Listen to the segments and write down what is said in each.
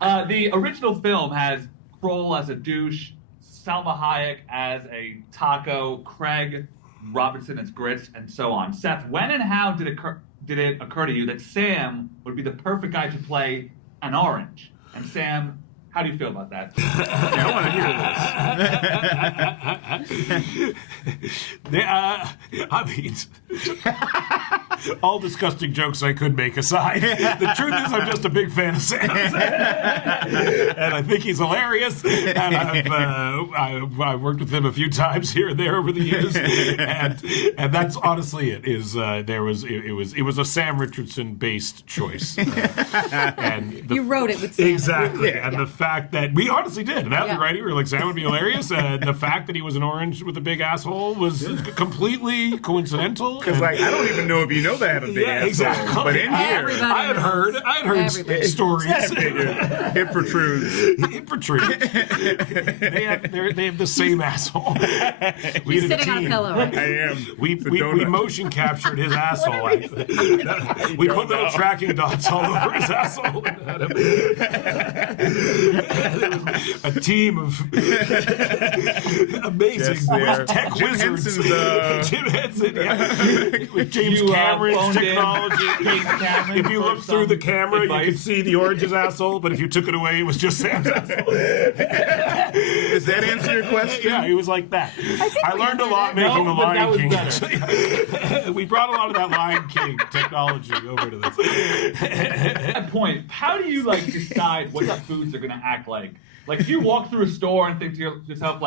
The original film has Kroll as a douche, Salma Hayek as a taco, Craig Robinson as grits, and so on. Seth, when and how did it occur to you that Sam would be the perfect guy to play an orange? And Sam, how do you feel about that? Yeah, I want to hear this. I mean, all disgusting jokes I could make aside, the truth is I'm just a big fan of Sam. And I think he's hilarious. And I've worked with him a few times here and there over the years. And that's honestly it. It was a Sam Richardson based choice. You wrote it with Sam. Exactly. And the fact that we honestly did. And after writing, we were like, Sam would be hilarious. The fact that he was an orange with a big asshole was completely coincidental. Because, I don't even know if you know that of the asshole. Exactly. But in here, I had heard stories. It protrudes. It protrudes. They have the same asshole. He's sitting on a pillow. Right? I am. We motion captured his asshole. We put little tracking dots all over his asshole. A team of amazing tech wizards. Jim Henson, with James Cameron's technology. If you look through the camera, you can see the orange's asshole, but if you took it away, it was just Sam's asshole. Does that answer your question? Yeah, he was like that. I learned a lot making the Lion King. We brought a lot of that Lion King technology over to this. At that point, how do you decide what the foods are going to act like? Like, if you walk through a store and think to yourself,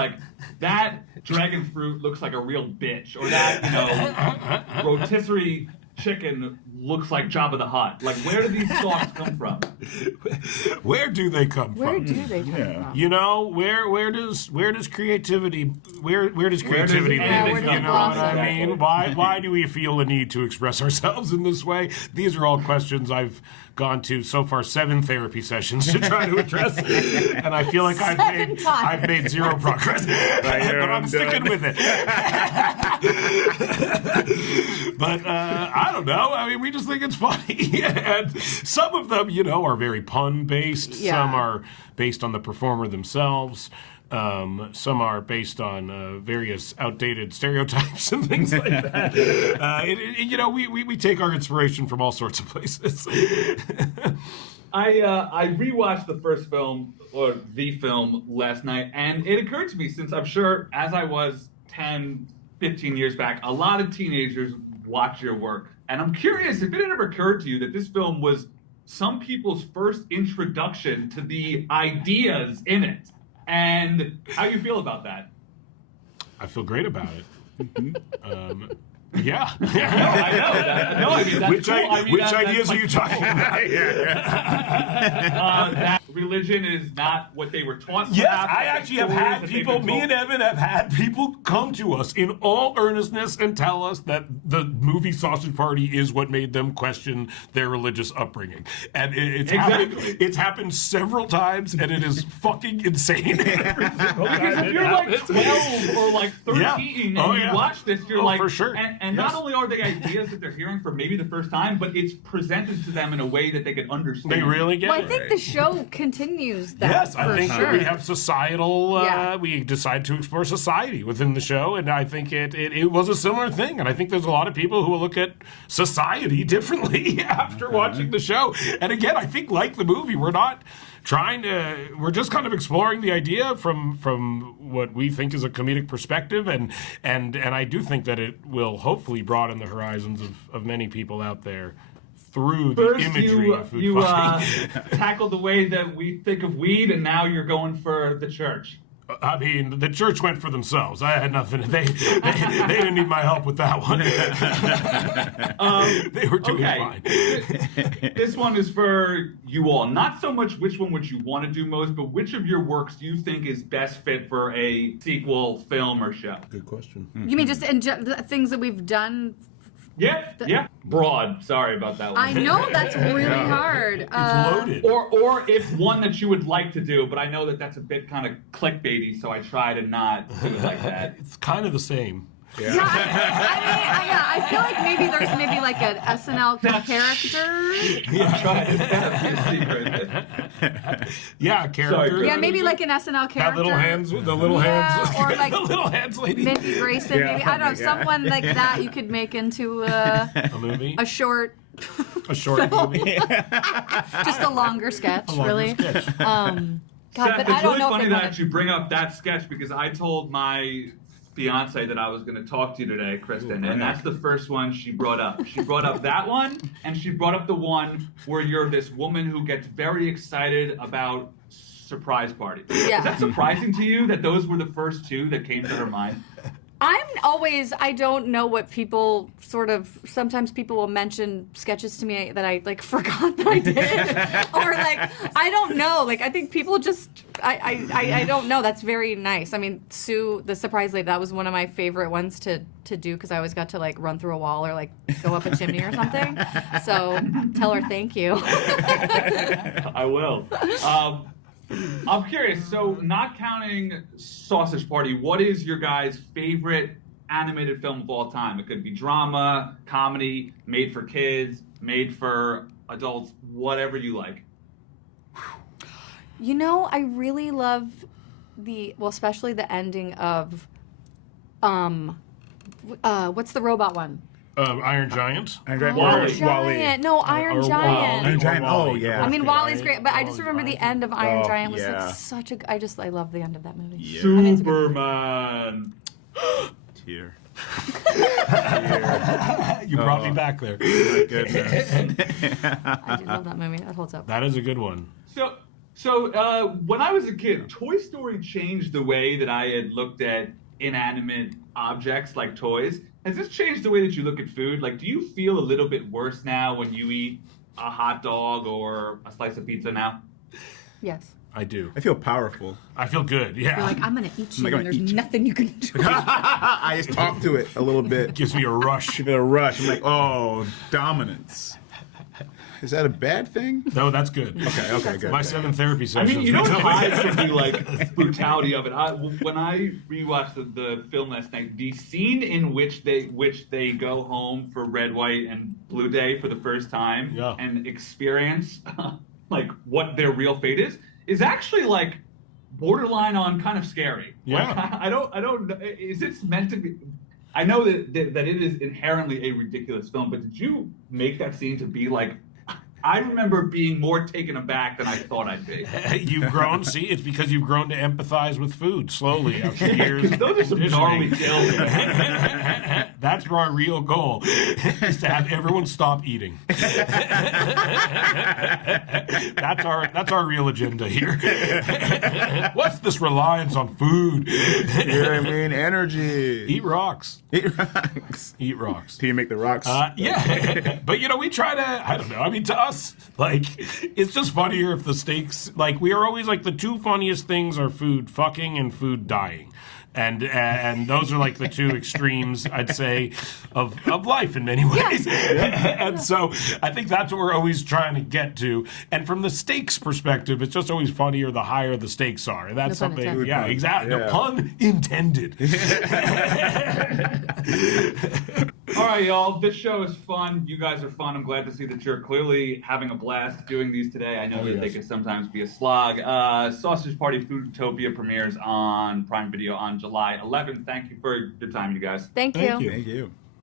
that dragon fruit looks like a real bitch, or that, rotisserie chicken looks like Jabba the Hutt. Where do these thoughts come from? Where do they come from? Where do they come from? You know, where does creativity live? You know what I mean? Why do we feel the need to express ourselves in this way? These are all questions I've gone to so far 7 therapy sessions to try to address, and I feel like I've made zero progress. But I'm sticking with it. But I don't know. I mean, we just think it's funny, and some of them, are very pun based. Yeah. Some are based on the performer themselves. Some are based on various outdated stereotypes and things like that. We take our inspiration from all sorts of places. I rewatched the first film, or the film, last night, and it occurred to me, since I'm sure, as I was 10, 15 years back, a lot of teenagers watch your work. And I'm curious if it had ever occurred to you that this film was some people's first introduction to the ideas in it. And how you feel about that? I feel great about it. Yeah. No, I know. That's cool. Which ideas are you talking about? That religion is not what they were taught. Yes, I actually have had people, me and Evan have had people come to us in all earnestness and tell us that the movie Sausage Party is what made them question their religious upbringing. And it's happened several times, and it is fucking insane. Because if you're 12 or 13 and you watch this, you're for sure. And not only are they ideas that they're hearing for maybe the first time, but it's presented to them in a way that they can understand. They really get it. I think the show continues that. Yes, I think sure. we have societal, we decide to explore society within the show, and I think it was a similar thing, and I think there's a lot of people who will look at society differently after watching the show. And again, I think like the movie, we're not we're just kind of exploring the idea from what we think is a comedic perspective, and I do think that it will hopefully broaden the horizons of many people out there through the imagery of food. You tackled the way that we think of weed, and now you're going for the church. I mean, the church went for themselves. I had nothing. They didn't need my help with that one. They were doing fine. This one is for you all. Not so much which one would you want to do most, but which of your works do you think is best fit for a sequel, film, or show? Good question. You mean just the things that we've done? Yeah. Broad. Sorry about that one. I know that's really hard. It's loaded. Or if one that you would like to do, but I know that that's a bit kind of clickbaity, so I try to not do it like that. It's kind of the same. Yeah, I feel like maybe there's like an SNL character. I'm trying to secret. Yeah, character. Sorry, Yeah, maybe like an SNL character. That little hands, the little hands, or like the little hands lady. Mindy Grayson, Yeah. maybe. I don't know, someone like that you could make into A movie, a short, a short movie. just a longer sketch, A longer really. sketch. God, Seth, but it's I don't really know funny if that you bring up that sketch because I told my fiance that I was going to talk to you today, Kristen, and that's the first one she brought up. She brought up that one, and she brought up the one where you're this woman who gets very excited about surprise parties. Yeah. Is that surprising to you that those were the first two that came to her mind? I don't know what people sometimes people will mention sketches to me that I like forgot that I did. Or like, I don't know. Like, I think people just, I don't know. That's very nice. I mean, Sue, the surprise lady, that was one of my favorite ones to do because I always got to like run through a wall or like go up a chimney or something. So tell her thank you. I will. I'm curious, so not counting Sausage Party, what is your guys' favorite animated film of all time? It could be drama, comedy, made for kids, made for adults, whatever you like. You know, I really love especially the ending of, what's the robot one? Iron Giant. Iron Giant. Wall-E. Giant. No, Iron Or Giant. Iron Giant. Oh, Wall-E. yeah. I mean, Wally's great, but I just Wall-E's remember the awesome. end of Iron Oh, Giant was yeah. like such a. I love the end of that movie. Yeah. I mean, it's a good- Superman. Tear. You brought me back there. My goodness. I do love that movie. That holds up. That is a good one. So when I was a kid, Toy Story changed the way that I had looked at inanimate objects like toys. Has this changed the way that you look at food? Like, do you feel a little bit worse now when you eat a hot dog or a slice of pizza now? Yes. I do. I feel powerful. I feel good. Yeah. You're like, I'm gonna eat you, I'm and gonna there's eat you. nothing you can do. I just talk to it a little bit. Gives me a rush. Give it a rush. I'm like, oh, dominance. Is that a bad thing? No, that's good. Okay, good. My 7 therapy I sessions. mean, you know we what tell me- ties can be like brutality of it. When I rewatched the film last night, the scene in which they go home for Red, White, and Blue Day for the first time Yeah. and experience like what their real fate is actually like borderline on kind of scary. Yeah. Like, I don't know. Is it meant to be? I know that it is inherently a ridiculous film, but did you make that scene to be like? I remember being more taken aback than I thought I'd be. You've grown. See, it's because you've grown to empathize with food slowly after years. Those are some gnarly conditioning. kills. That's our real goal: is to have everyone stop eating. That's our real agenda here. What's this reliance on food? You know what I mean? Energy. Eat rocks. Eat rocks. Eat rocks. Do you make the rocks? Yeah, but we try to, I don't know, I mean, to us, like, it's just funnier if the stakes, like, we are always like, the two funniest things are food fucking and food dying. And those are like the two extremes, I'd say, of life in many ways. And so I think that's what we're always trying to get to. And from the stakes perspective, it's just always funnier the higher the stakes are. And that's No pun something, intended. yeah, exactly. Yeah. No pun intended. All right, y'all. This show is fun. You guys are fun. I'm glad to see that you're clearly having a blast doing these today. I know that they can sometimes be a slog. Sausage Party Foodtopia premieres on Prime Video on July 11th. Thank you for your time, you guys. Thank you. Thank you.